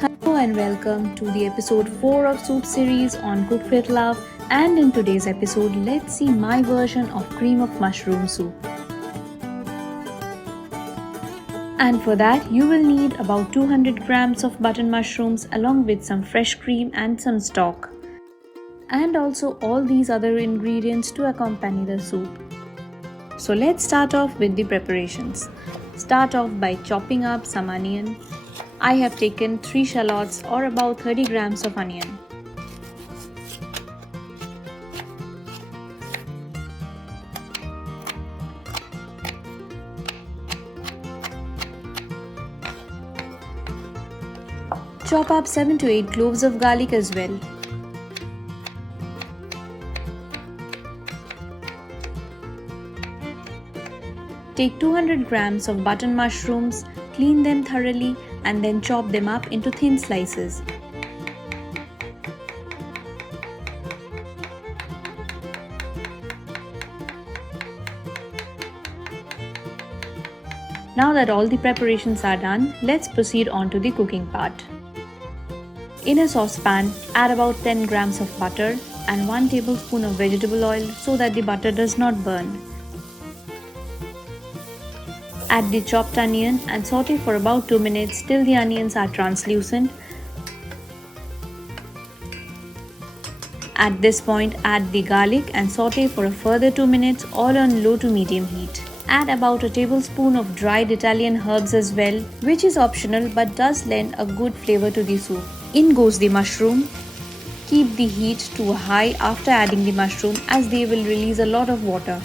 Hello and welcome to the episode 4 of Soup series on Cooked with Love. And in today's episode, let's see my version of cream of mushroom soup. And for that, you will need about 200 grams of button mushrooms along with some fresh cream and some stock. And also all these other ingredients to accompany the soup. So let's start off with the preparations. Start off by chopping up some onion. I have taken 3 shallots or about 30 grams of onion. Chop up 7 to 8 cloves of garlic as well. Take 200 grams of button mushrooms, clean them thoroughly and then chop them up into thin slices. Now that all the preparations are done, let's proceed on to the cooking part. In a saucepan, add about 10 grams of butter and 1 tablespoon of vegetable oil so that the butter does not burn. Add the chopped onion and saute for about 2 minutes till the onions are translucent. At this point, add the garlic and saute for a further 2 minutes all on low to medium heat. Add about a tablespoon of dried Italian herbs as well, which is optional but does lend a good flavor to the soup. In goes the mushroom. Keep the heat to high after adding the mushroom as they will release a lot of water.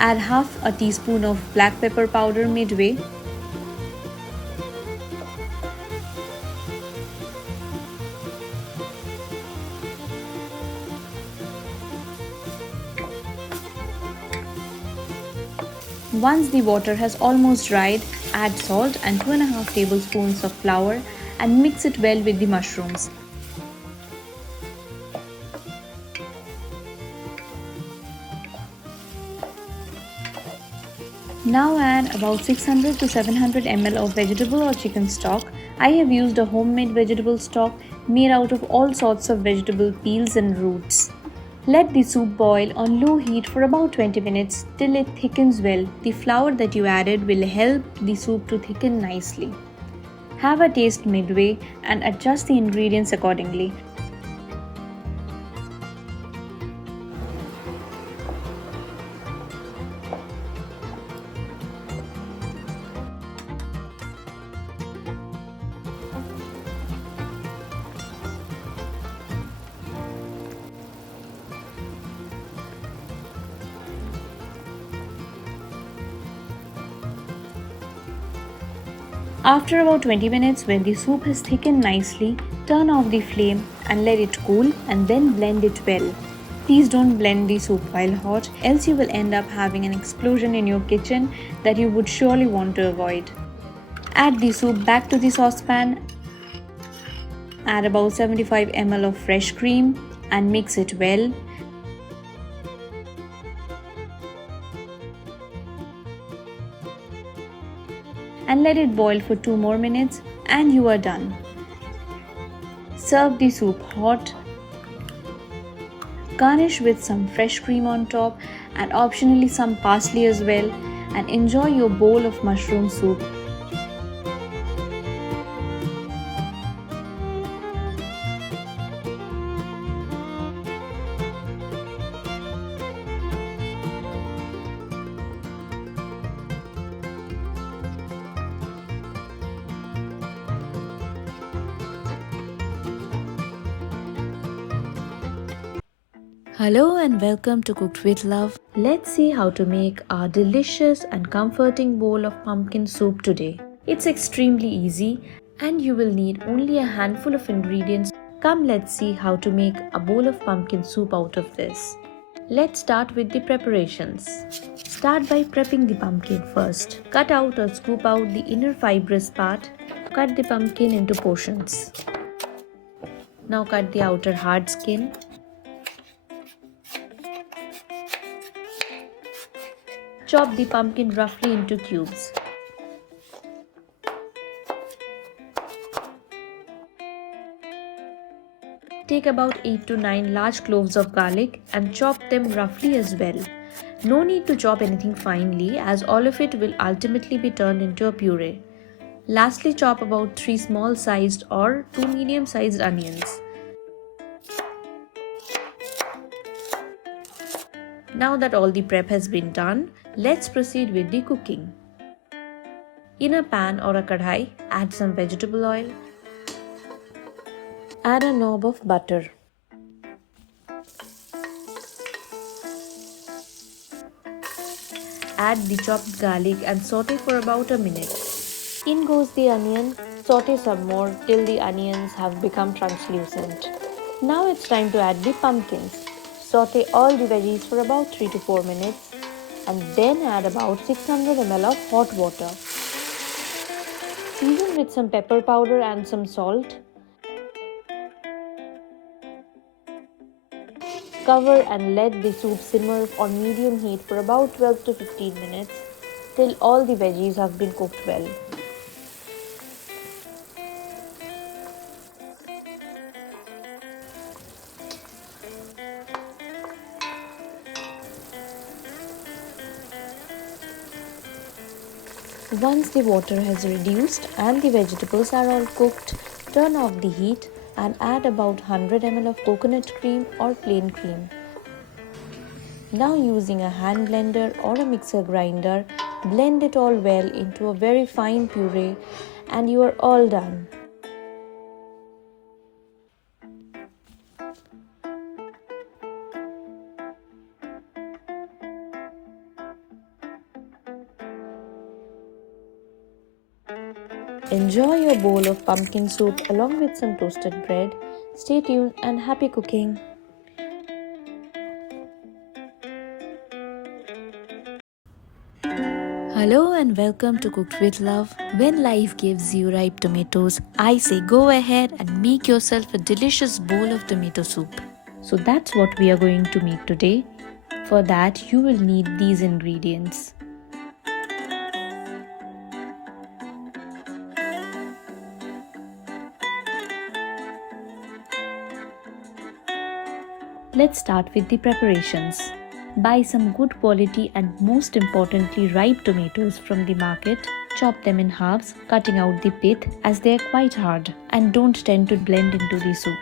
Add half a teaspoon of black pepper powder midway. Once the water has almost dried, add salt and 2.5 tablespoons of flour and mix it well with the mushrooms. Now add about 600 to 700 ml of vegetable or chicken stock. I have used a homemade vegetable stock made out of all sorts of vegetable peels and roots. Let the soup boil on low heat for about 20 minutes till it thickens well. The flour that you added will help the soup to thicken nicely. Have a taste midway and adjust the ingredients accordingly. After about 20 minutes, when the soup has thickened nicely, turn off the flame and let it cool and then blend it well. Please don't blend the soup while hot, else you will end up having an explosion in your kitchen that you would surely want to avoid. Add the soup back to the saucepan. Add about 75 ml of fresh cream and mix it well. And let it boil for 2 more minutes and you are done. Serve the soup hot. Garnish with some fresh cream on top and optionally some parsley as well, and enjoy your bowl of mushroom soup. Hello and welcome to Cooked with Love. Let's see how to make our delicious and comforting bowl of pumpkin soup today. It's extremely easy and you will need only a handful of ingredients. Come, let's see how to make a bowl of pumpkin soup out of this. Let's start with the preparations. Start by prepping the pumpkin first. Cut out or scoop out the inner fibrous part. Cut the pumpkin into portions. Now cut the outer hard skin. Chop the pumpkin roughly into cubes. Take about 8 to 9 large cloves of garlic and chop them roughly as well. No need to chop anything finely as all of it will ultimately be turned into a puree. Lastly, chop about 3 small sized or 2 medium sized onions. Now that all the prep has been done, let's proceed with the cooking. In a pan or a kadhai, add some vegetable oil. Add a knob of butter. Add the chopped garlic and saute for about a minute. In goes the onion. Saute some more till the onions have become translucent. Now it's time to add the pumpkins. Saute all the veggies for about 3 to 4 minutes and then add about 600 ml of hot water. Season with some pepper powder and some salt. Cover and let the soup simmer on medium heat for about 12 to 15 minutes till all the veggies have been cooked well. Once the water has reduced and the vegetables are all cooked, turn off the heat and add about 100 ml of coconut cream or plain cream. Now using a hand blender or a mixer grinder, blend it all well into a very fine puree and you are all done. Enjoy your bowl of pumpkin soup along with some toasted bread. Stay tuned and happy cooking! Hello and welcome to Cooked with Love. When life gives you ripe tomatoes, I say go ahead and make yourself a delicious bowl of tomato soup. So that's what we are going to make today. For that, you will need these ingredients. Let's start with the preparations. Buy some good quality and most importantly ripe tomatoes from the market. Chop them in halves, cutting out the pith as they are quite hard and don't tend to blend into the soup.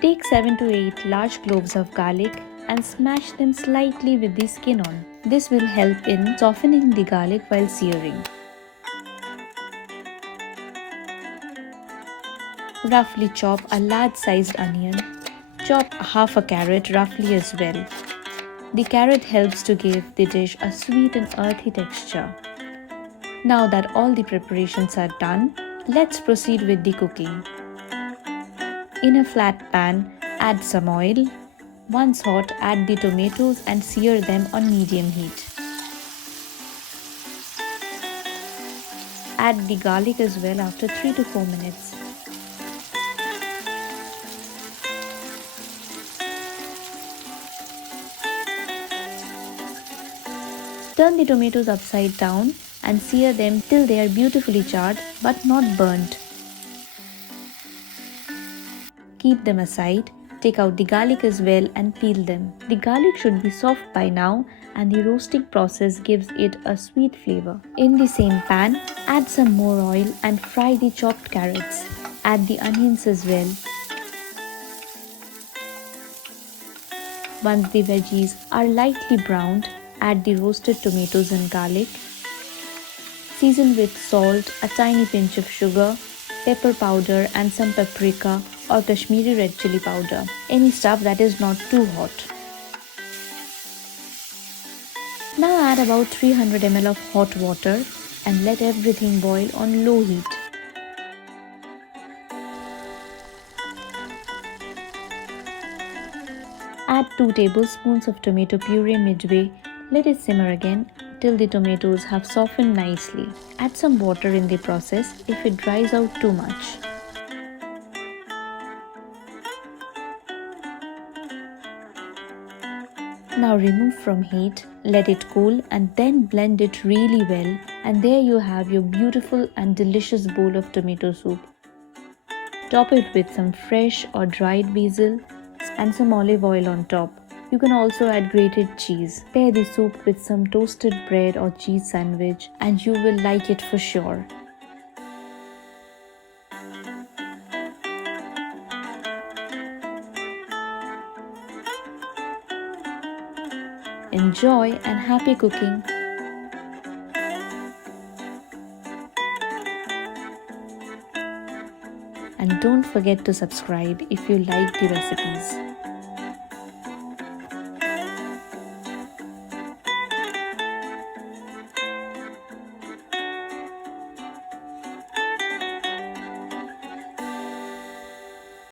Take 7 to 8 large cloves of garlic and smash them slightly with the skin on. This will help in softening the garlic while searing. Roughly chop a large sized onion. Chop half a carrot roughly as well. The carrot helps to give the dish a sweet and earthy texture. Now that all the preparations are done, let's proceed with the cooking. In a flat pan, add some oil. Once hot, add the tomatoes and sear them on medium heat. Add the garlic as well after 3 to 4 minutes. Turn the tomatoes upside down and sear them till they are beautifully charred but not burnt. Keep them aside. Take out the garlic as well and peel them. The garlic should be soft by now and the roasting process gives it a sweet flavor. In the same pan, add some more oil and fry the chopped carrots. Add the onions as well. Once the veggies are lightly browned, add the roasted tomatoes and garlic. Season with salt, a tiny pinch of sugar, pepper powder and some paprika or Kashmiri red chili powder. Any stuff that is not too hot. Now add about 300 ml of hot water and let everything boil on low heat. Add 2 tablespoons of tomato puree midway. Let it simmer again till the tomatoes have softened nicely. Add some water in the process if it dries out too much. Now remove from heat, let it cool and then blend it really well, and there you have your beautiful and delicious bowl of tomato soup. Top it with some fresh or dried basil and some olive oil on top. You can also add grated cheese. Pair the soup with some toasted bread or cheese sandwich and you will like it for sure. Enjoy and happy cooking! And don't forget to subscribe if you like the recipes.